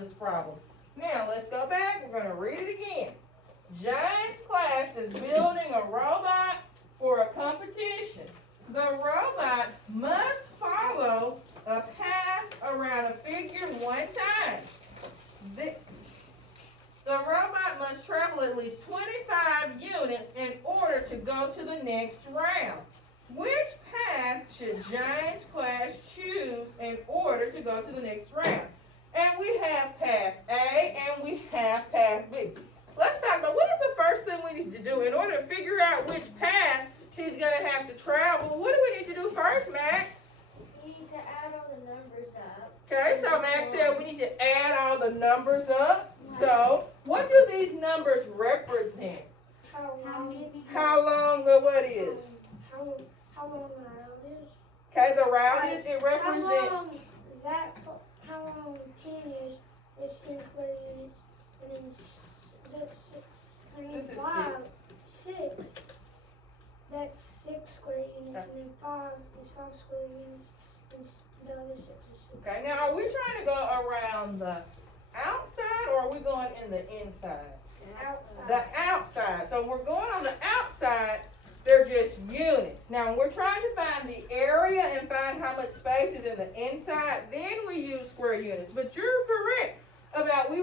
calculus problem. Now, let's go back. We're going to read it again. Giants class is building a robot for a competition. The robot must follow a path around a figure 1 time. The robot must travel at least 25 units in order to go to the next round. Which path should Giants class choose in order to go to the next round? And we have path A and we have path B. Let's talk about what is the first thing we need to do in order to figure out which path he's going to have to travel. What do we need to do first, Max? We need to add all the numbers up. Okay, so Max said we need to add all the numbers up. So, what do these numbers represent? How How long the what is? how long the route is? Okay, the route is, it represents. How long 10 is? It's 10 square units, and then This is 5, 6. That's 6 square units, Okay. and then 5 is 5 square units, and the other 6 is 6. Okay, now are we trying to go around the outside or are we going in the inside? Outside. The outside. So we're going on the outside, they're just units. Now when we're trying to find the area and find how much space is in the inside, then we use square units. But you're correct about we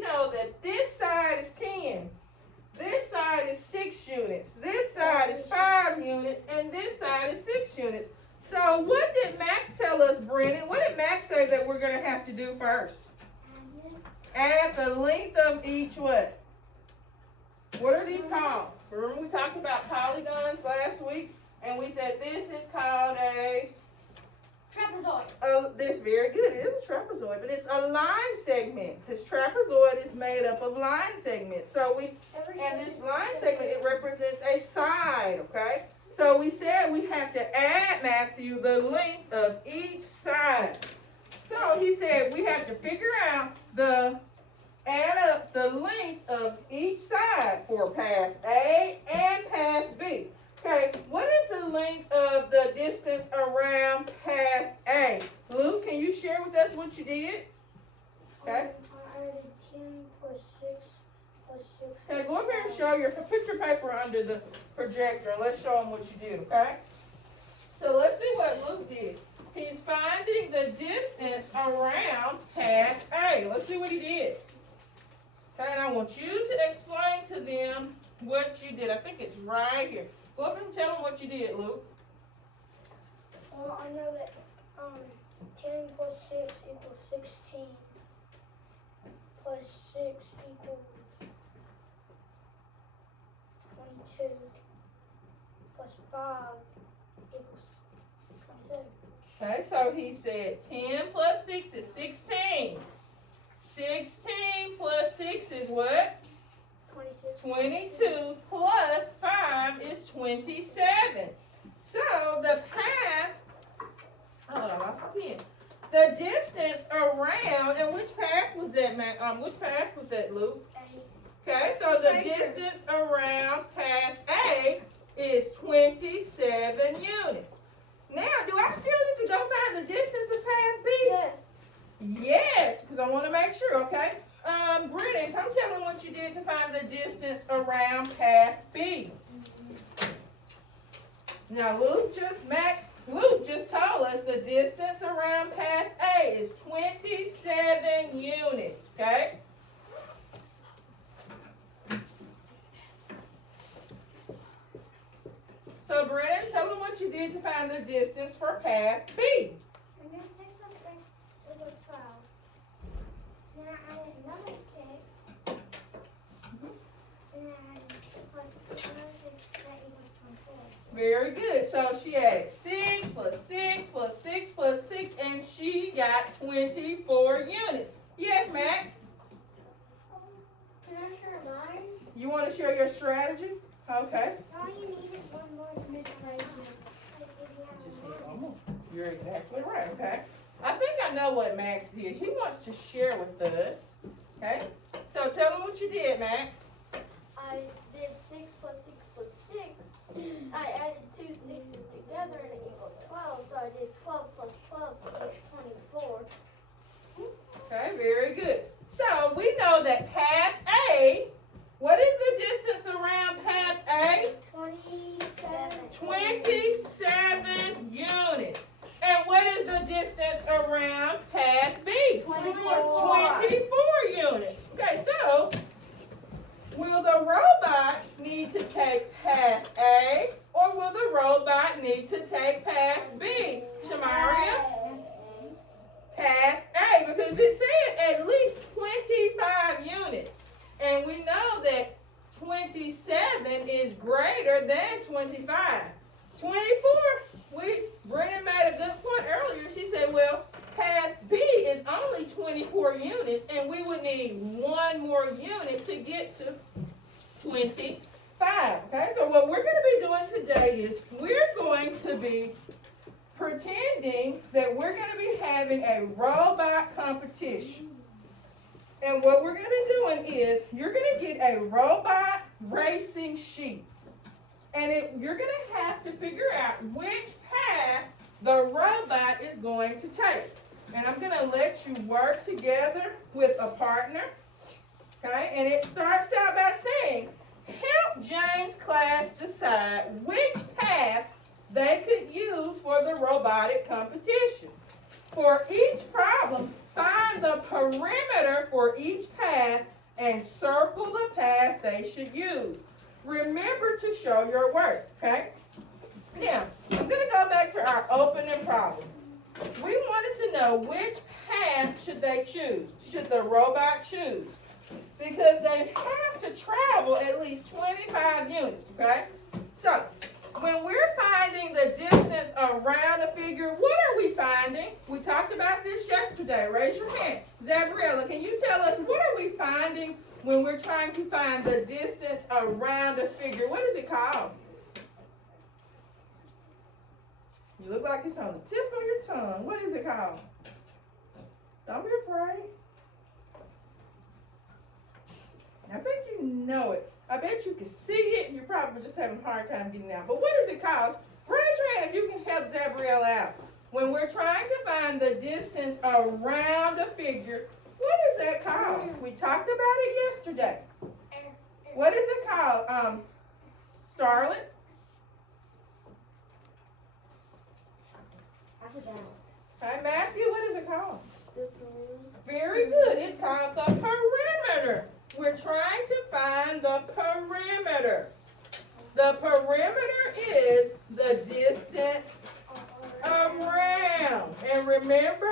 know that this side is 10. This side is 6 units. This side is 5 units. And this side is 6 units. So what did Max tell us, Brennan? What did Max say that we're going to have to do first? Add the length of each what? What are these called? Remember we talked about polygons last week? And we said this is called a... Trapezoid. Oh, that's very good. It is a trapezoid, but it's a line segment. This trapezoid is made up of line segments. So and this line segment, it represents a side, okay? So we said we have to add, Matthew, the length of each side. So he said we have to figure out add up the length of each side for path A and path B. Okay, what is the length of the distance around path A? Luke, can you share with us what you did? Okay. I added 10 plus 6 plus 6. Okay, go over here and show put your paper under the projector and let's show them what you did, okay? So let's see what Luke did. He's finding the distance around path A. Let's see what he did. Okay, and I want you to explain to them what you did. I think it's right here. Go up and tell them what you did, Luke. Well, I know that 10 plus 6 equals 16. Plus 6 equals 22. Plus 5 equals 27. Okay, so he said 10 plus 6 is 16. 16 plus 6 is what? 22 plus 5 is 27. So the path, oh, I lost my pen. The distance around, and which path was that, which path was that, Luke? Okay, so the distance around path A is 27 units. Now, do I still need to go find the distance of path B? Yes. Yes, because I want to make sure, okay? Brennan, come tell them what you did to find the distance around path B. Now, Luke just told us the distance around path A is 27 units, okay? So, Brennan, tell them what you did to find the distance for path B. And there's 6 plus 6 equals 12. Then I added another 6. And then I added plus another 6 that equals 24. Very good. So she added 6 plus 6 plus 6 plus 6, and she got 24 units. Yes, Max? Can I share mine? You want to share your strategy? Okay. All you need is one more information. Just need one more. You're exactly right, okay? I think I know what Max did. He wants to share with us, okay? So tell him what you did, Max. I did 6 plus 6 plus 6. I added 2 6s together and it equals 12. So I did 12 plus 12 equals 24. Okay, very good. around path B? 24 units. Okay, so will the robot need to take path A or will the robot need to take path B? Shamaria? Path A, because it said at least 25 units. And we know that 27 is greater than 25. 24, Brennan made a good point earlier. She said, well, path B is only 24 units, and we would need one more unit to get to 25. Okay, so what we're going to be doing today is we're going to be pretending that we're going to be having a robot competition. And what we're going to be doing is you're going to get a robot racing sheet. And you're going to have to figure out which path the robot is going to take. And I'm going to let you work together with a partner. Okay? And it starts out by saying, help Jane's class decide which path they could use for the robotic competition. For each problem, find the perimeter for each path and circle the path they should use. Remember to show your work, okay? Now, I'm going to go back to our opening problem. We wanted to know which path should they choose, should the robot choose? Because they have to travel at least 25 units, okay? So, when we're finding the distance around a figure, what are we finding? We talked about this yesterday. Raise your hand. Zabriella, can you tell us what are we finding when we're trying to find the distance around a figure? What is it called? You look like it's on the tip of your tongue. What is it called? Don't be afraid. I think you know it. I bet you can see it. You're probably just having a hard time getting out. But what is it called? Raise your hand if you can help Zabriella out. When we're trying to find the distance around a figure, what is that called? We talked about it yesterday. What is it called, Starlet? I forgot. Hi, Matthew, what is it called? Very good. It's called the perimeter. We're trying to find the perimeter. The perimeter is the distance around. And remember,